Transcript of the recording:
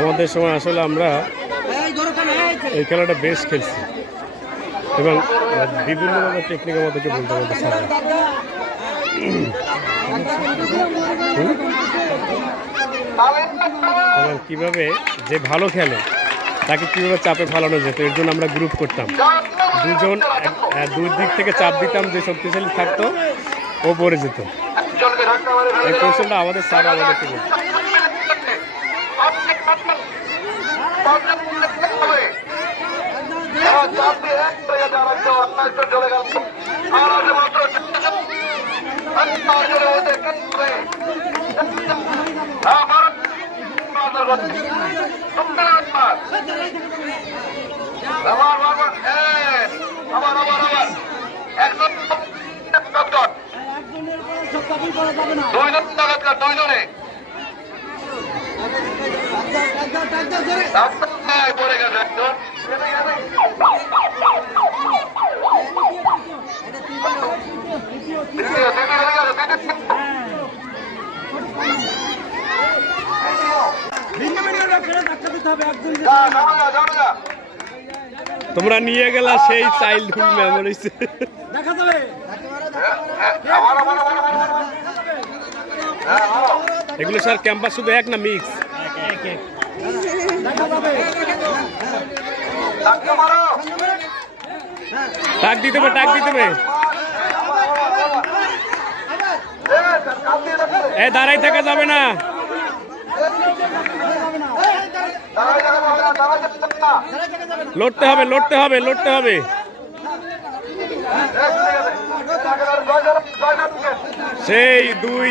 আমাদের সময় আসলে আমরা এই খেলাটা বেশ খেলছি। এবং বিভিন্ন বিভিন্নভাবে টেকনিক আমাদেরকে বলতে বলতে এবং কীভাবে যে ভালো খেলে তাকে কীভাবে চাপে ফালানো যেত এর জন্য আমরা গ্রুপ করতাম। দুজন দুই দিক থেকে চাপ দিতাম যে শক্তিশালী থাকতো ও পড়ে যেত। এই। কৌশলটা আমাদের স্যার আমাদেরকে বলতো আপনি মাত্র পাঁচজন হবে। এরা চাপ দিয়ে এক চলে গেল। আর আছে মাত্র হবে? হ্যাঁ। একজন, একজন। দুইজন লাগাতার, দুইজনে। রাস্তায় তোমরা নিয়ে গেলা সেই চাইল্ডহুড মেমোরিজ। এগুলো স্যার ক্যাম্পাস শুধু এক না মিক্স ধাক্কা মারো। টাক দিতে হবে টাক দিতে হবে এ, দাঁড়াই থাকা যাবে না। লড়তে হবে লড়তে হবে লড়তে হবে। সেই দুই